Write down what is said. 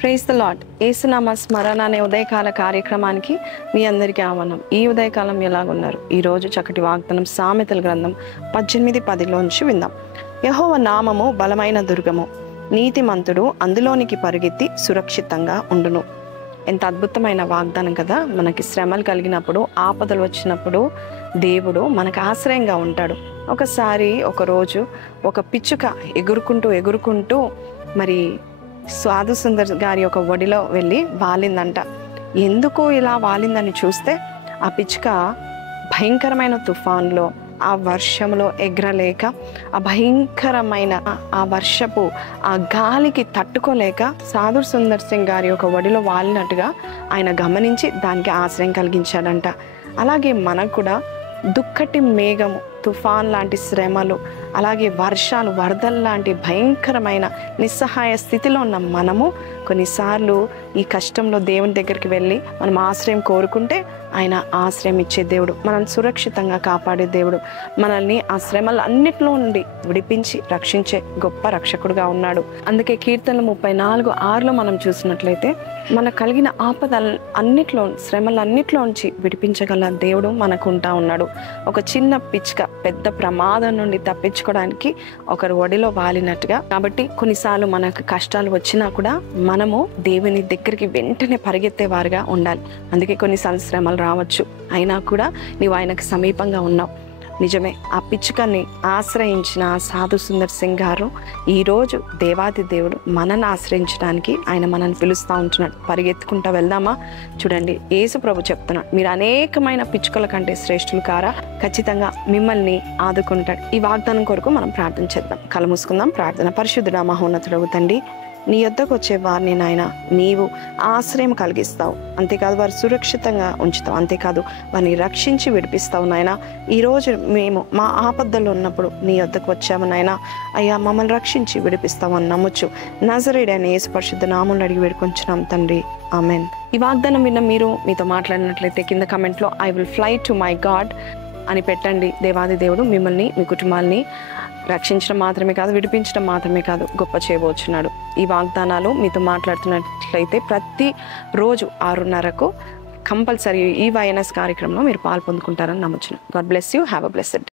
Praise the lord. యేసునామ స్మరణ అనే ఉదయకాల కార్యక్రమానికి మీ అందరికీ ఆహ్వానం. ఈ ఉదయకాలం ఎలాగున్నారు? ఈరోజు చక్కటి వాగ్దానం సామెతల గ్రంథం 18:10లోంచి విందాం. యెహోవా నామము బలమైన దుర్గము, నీతిమంతుడు అందులోనికి పరిగెత్తి సురక్షితంగా ఉండును. ఎంత అద్భుతమైన వాగ్దానం కదా! మనకి శ్రమలు కలిగినప్పుడు, ఆపదలు వచ్చినప్పుడు దేవుడు మనకు ఆశ్రయంగా ఉంటాడు. ఒకరోజు ఒక పిచ్చుక ఎగురుకుంటూ మరి సాధు సుందర్ గారి ఒక ఒడిలో వెళ్ళి వాలిందంట. ఎందుకు ఇలా వాలిందని చూస్తే ఆ పిచ్చుక భయంకరమైన తుఫాన్లో, ఆ వర్షంలో ఎగరలేక, ఆ భయంకరమైన ఆ వర్షపు ఆ గాలికి తట్టుకోలేక సాధు సుందర్ సింగ్ గారి ఒక ఒడిలో వాలినట్టుగా ఆయన గమనించి దానికి ఆశ్రయం కలిగించాడంట. అలాగే మనకు కూడా దుక్కటి మేఘము, తుఫాన్ లాంటి శ్రమలు, అలాగే వర్షాలు, వరదలు లాంటి భయంకరమైన నిస్సహాయ స్థితిలో ఉన్న మనము కొన్నిసార్లు ఈ కష్టంలో దేవుని దగ్గరికి వెళ్ళి మనం ఆశ్రయం కోరుకుంటే ఆయన ఆశ్రయం ఇచ్చే దేవుడు, మనల్ని సురక్షితంగా కాపాడే దేవుడు, మనల్ని ఆ శ్రమలు అన్నిటిలో నుండి విడిపించి రక్షించే గొప్ప రక్షకుడుగా ఉన్నాడు. అందుకే కీర్తనలు 34:6లో మనం చూసినట్లయితే మనకు కలిగిన ఆపదల అన్నిట్లో, శ్రమలన్నిట్లోంచి విడిపించగల దేవుడు మనకు ఉంటా ఉన్నాడు. ఒక చిన్న పిచ్చుక పెద్ద ప్రమాదం నుండి తప్పించుకోవడానికి ఒకరు ఒడిలో వాలినట్టుగా. కాబట్టి కొన్నిసార్లు మనకు కష్టాలు వచ్చినా కూడా మనము దేవుని దగ్గరికి వెంటనే పరిగెత్తేవారుగా ఉండాలి. అందుకే కొన్నిసార్లు శ్రమలు రావచ్చు, అయినా కూడా నీవు ఆయనకు సమీపంగా ఉన్నావు. నిజమే, ఆ పిచ్చుకని ఆశ్రయించిన సాధు సుందర్ సింగ్ గారు ఈరోజు దేవాది దేవుడు మనల్ని ఆశ్రయించడానికి ఆయన మనల్ని పిలుస్తూ ఉంటున్నాడు. పరిగెత్తుకుంటూ వెళ్దామా? చూడండి, యేసు ప్రభు చెప్తున్నాడు, మీరు అనేకమైన పిచ్చుకల కంటే శ్రేష్ఠులు కారా? ఖచ్చితంగా మిమ్మల్ని ఆదుకుంటాడు. ఈ వాగ్దానం కొరకు మనం ప్రార్థన చేద్దాం. కళ్ళు మూసుకుందాం. ప్రార్థన. పరిశుద్ధుడా, మహోన్నతుడగు తండ్రి, నీ యొద్దకు వచ్చే వారిని నాయన నీవు ఆశ్రయం కలిగిస్తావు. అంతేకాదు వారు సురక్షితంగా ఉంచుతావు. అంతేకాదు వారిని రక్షించి విడిపిస్తావు నాయన. ఈరోజు మేము మా ఆపదల్లో ఉన్నప్పుడు నీ యొద్దకు వచ్చాము నాయన. అయ్యా, మమ్మల్ని రక్షించి విడిపిస్తామని నమ్మొచ్చు. నజరేయుడైన యేసు పరిశుద్ధ నామములో అడిగి వేడుకొంచున్నాం తండ్రి, ఆమెన్. ఈ వాగ్దానం విన్న మీరు మీతో మాట్లాడినట్లయితే కింద కమెంట్లో I will fly to my god అని పెట్టండి. దేవాది దేవుడు మిమ్మల్ని, మీ కుటుంబాన్ని రక్షించడం మాత్రమే కాదు, విడిపించడం మాత్రమే కాదు, గొప్ప చేయబోచున్నాడు. ఈ వాగ్దానాలు మీతో మాట్లాడుతున్నట్లయితే ప్రతి రోజు 6:30కు కంపల్సరీ ఈ వైఎన్ఎస్ కార్యక్రమంలో మీరు పాల్పొందుకుంటారని నమ్ముచున్నాను. God bless you. Have a blessed day.